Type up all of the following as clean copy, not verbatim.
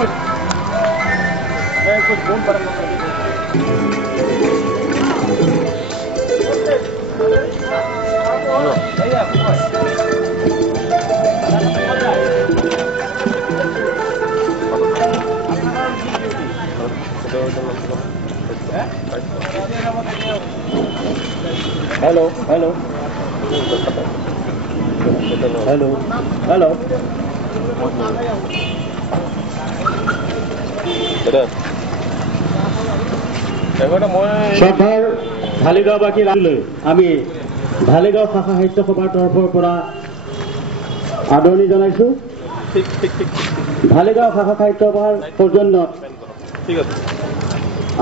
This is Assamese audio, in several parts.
कुछ बोल पर हेलो हेलो हेलो हेलो শ্ৰদ্ধাৰ ঢালিগাঁওবাসী ৰাইজলৈ আমি ঢালিগাঁও শাখা সাহিত্য সভাৰ তৰফৰ পৰা আদৰণি জনাইছোঁ। ঢালিগাঁও শাখা সাহিত্য সভাৰ সৌজন্যত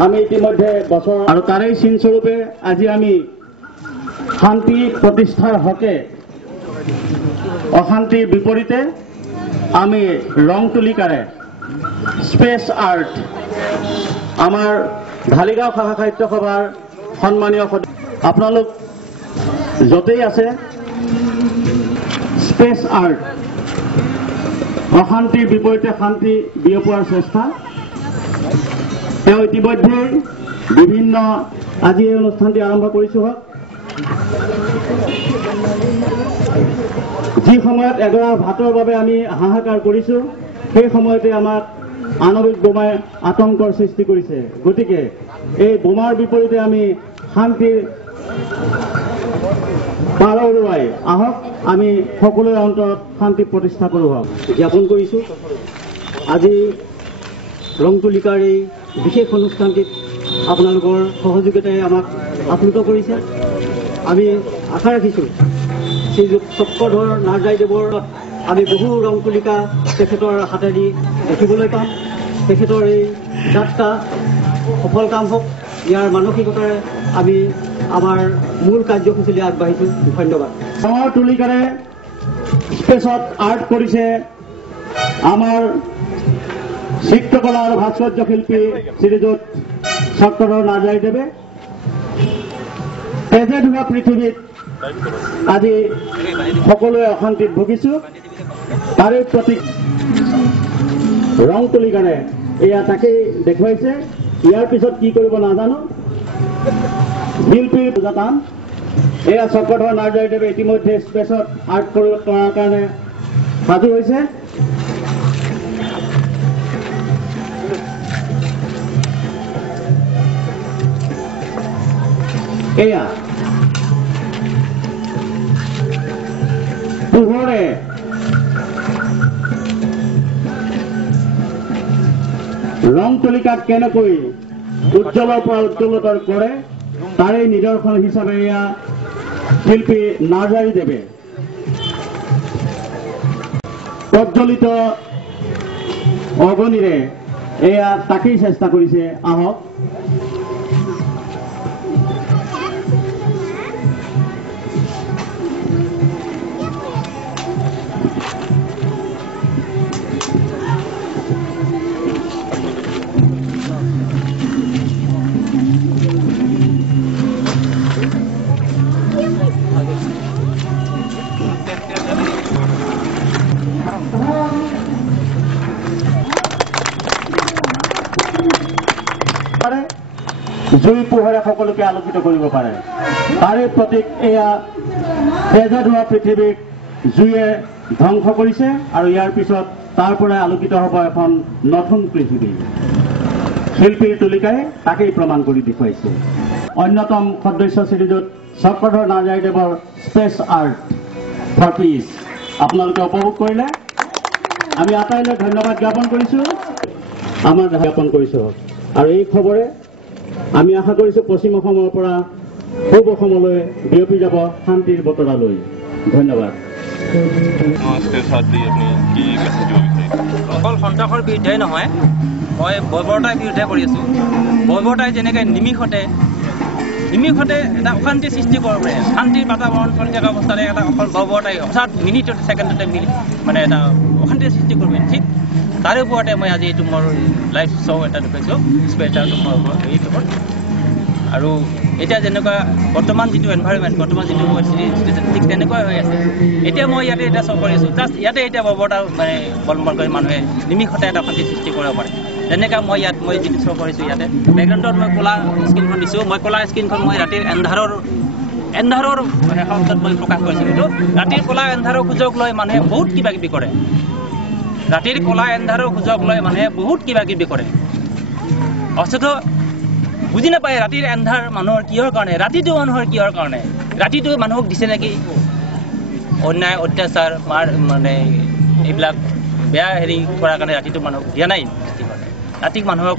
আমি ইতিমধ্যে বছৰ আৰু তাৰেই চিনস্বৰূপে আজি আমি শান্তি প্ৰতিষ্ঠাৰ হকে অশান্তিৰ বিপৰীতে আমি ৰং তুলিকাৰে স্পেচ আৰ্ট আমাৰ ঢালিগাঁও শাখা সাহিত্য সভাৰ সন্মানীয় আপোনালোক য'তেই আছে স্পেচ আৰ্ট অশান্তিৰ বিপৰীতে শান্তি বিয়পোৱাৰ চেষ্টা তেওঁ ইতিমধ্যে বিভিন্ন আজি এই অনুষ্ঠানটি আৰম্ভ কৰিছোঁ। যি সময়ত এগৰা ভাতৰ বাবে আমি হাহাকাৰ কৰিছোঁ সেই সময়তে আমাক আণৱিক বোমাই আতংকৰ সৃষ্টি কৰিছে। গতিকে এই বোমাৰ বিপৰীতে আমি শান্তিৰ পাৰ উৰুৱাই আহক আমি সকলোৰে অন্তৰত শান্তি প্ৰতিষ্ঠা কৰোঁ জ্ঞাপন কৰিছোঁ। আজি ৰং তুলিকাৰ এই বিশেষ অনুষ্ঠানটিত আপোনালোকৰ সহযোগিতাই আমাক আপ্লুত কৰিছে। আমি আশা ৰাখিছোঁ শ্ৰীযুত চক্ৰধৰ নাৰ্জাৰীদেৱৰ আমি বহু ৰং তুলিকা তেখেতৰ হাতেদি দেখিবলৈ পাম। তেখেতৰ এই যাত্ৰা সফল কাম হওক, ইয়াৰ মানসিকতাৰে আমি আমাৰ মূল কাৰ্যসূচীলৈ আগবাঢ়িছোঁ। ধন্যবাদ। ৰঙৰ তুলিকাৰে স্পেচত আৰ্ট কৰিছে আমাৰ চিত্ৰকলা আৰু ভাস্কৰ্য শিল্পী শ্ৰীযুত চক্ৰধৰ নাৰ্জাৰীদেৱে। তেজে ধোৱা পৃথিৱীত আজি সকলোৱে অশান্তিত ভুগিছোঁ, তাৰে প্ৰতীক ৰং তুলিকাৰে এয়া তাকেই দেখুৱাইছে। ইয়াৰ পিছত কি কৰিব নাজানো, শিল্পীৰ বুজাটান। এয়া চক্ৰধৰ নাৰ্জাৰীদেৱে ইতিমধ্যে স্পেচত আৰ্ট কৰাৰ কাৰণে সাজু হৈছে। এয়া পোহৰে ৰং তুলিকাক কেনেকৈ উজ্জ্বলৰ পৰা উজ্জ্বলতৰ কৰে তাৰে নিদৰ্শন হিচাপে এয়া শিল্পী নাৰ্জাৰীদেৱে প্ৰজ্বলিত অগ্নিৰে এয়া তাকেই চেষ্টা কৰিছে। আহক জুই পোহৰে সকলোকে আলোকিত কৰিব পাৰে, তাৰে প্ৰতীক এয়া তেজে ধোৱা পৃথিৱীক জুয়ে ধ্বংস কৰিছে আৰু ইয়াৰ পিছত তাৰ পৰাই আলোকিত হ'ব এখন নতুন পৃথিৱী। শিল্পীৰ তুলিকাই তাকেই প্ৰমাণ কৰি দেখুৱাইছে। অন্যতম সদস্য শ্ৰীযুত চক্ৰধৰ নাৰ্জাৰীদেৱৰ স্পেচ আৰ্ট ফৰ পিচ আপোনালোকে উপভোগ কৰিলে। আমি আটাইলৈ ধন্যবাদ জ্ঞাপন কৰিছোঁ, আমাৰ জ্ঞাপন কৰিছোঁ। আৰু এই খবৰে আমি আশা কৰিছোঁ পশ্চিম অসমৰ পৰা পূব অসমলৈ বিয়পি যাব শান্তিৰ বতৰালৈ। ধন্যবাদ। অকল সন্ত্ৰাসৰ বিৰুদ্ধে নহয়, মই বৰ্বৰতাৰ বিৰুদ্ধে কৰি আছোঁ। বৰ্বৰতাই যেনেকৈ নিমিষতে এটা অশান্তি সৃষ্টি কৰিব পাৰে, শান্তিৰ বাতাবৰণ চলি থকা অৱস্থাতে এটা অকল বৰ্বৰতাই হঠাৎ মিনিটত ছেকেণ্ডতে মানে এটা অশান্তিৰ সৃষ্টি কৰিব। ঠিক তাৰে ওপৰতে মই আজি এইটো মোৰ লাইভ শ্ব' এটা দেখুৱাইছোঁ, স্পেচাৰটো মোৰ ইউটিউবত। আৰু এতিয়া যেনেকুৱা বৰ্তমান যিটো এনভাইৰনমেণ্ট, বৰ্তমান যিটো পৰিস্থিতি ঠিক তেনেকুৱাই হৈ আছে। এতিয়া মই ইয়াতে এতিয়া শ্ব' কৰি আছোঁ, জাষ্ট ইয়াতে এতিয়া বৰ্বৰতা মানে অৱলম্বন কৰি মানুহে নিমিষতে এটা অশান্তি সৃষ্টি কৰিব পাৰে। যেনেকৈ মই যিটো শ্ব' কৰিছোঁ ইয়াতে বেকগ্ৰাউণ্ডত মই ক'লা স্ক্ৰীণখন দিছোঁ, মই ক'লা স্ক্ৰীণখন মই ৰাতিৰ এন্ধাৰৰ শব্দত মই প্ৰকাশ কৰিছোঁ। কিন্তু ৰাতিৰ ক'লা এন্ধাৰৰ সুযোগ লৈ মানুহে বহুত কিবা কিবি কৰে। ৰাতিৰ ক'লা এন্ধাৰৰ সুযোগ লৈ মানুহে বহুত কিবা কিবি কৰে। অথচ বুজি নাপায় ৰাতিৰ এন্ধাৰ মানুহৰ কিহৰ কাৰণে, ৰাতিটো মানুহৰ কিহৰ কাৰণে। ৰাতিটো মানুহক দিছে নেকি অন্যায় অত্যাচাৰ মানে এইবিলাক বেয়া হেৰি কৰাৰ কাৰণে ৰাতিটো মানুহক দিয়া নাই। ৰাতিক মানুহক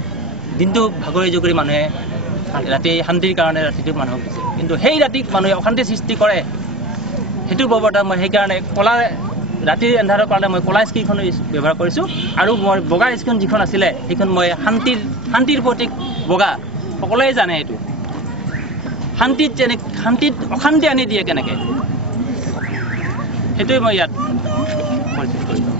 দিনটো ভাগৰি জুগৰি মানুহে ৰাতি শান্তিৰ কাৰণে ৰাতিটো মানুহক দিছে। কিন্তু সেই ৰাতিক মানুহে অশান্তি সৃষ্টি কৰে, সেইটো বৰ্বৰতা। মই সেইকাৰণে ক'লা ৰাতিৰ এন্ধাৰৰ কাৰণে মই ক'লা স্ক্ৰীণখন ব্যৱহাৰ কৰিছোঁ। আৰু মই বগা স্ক্ৰীণ যিখন আছিলে সেইখন মই শান্তিৰ প্ৰতীক বগা, সকলোৱে জানে এইটো। শান্তিত অশান্তি আনি দিয়ে কেনেকৈ, সেইটোৱে মই ইয়াত কৰিছোঁ।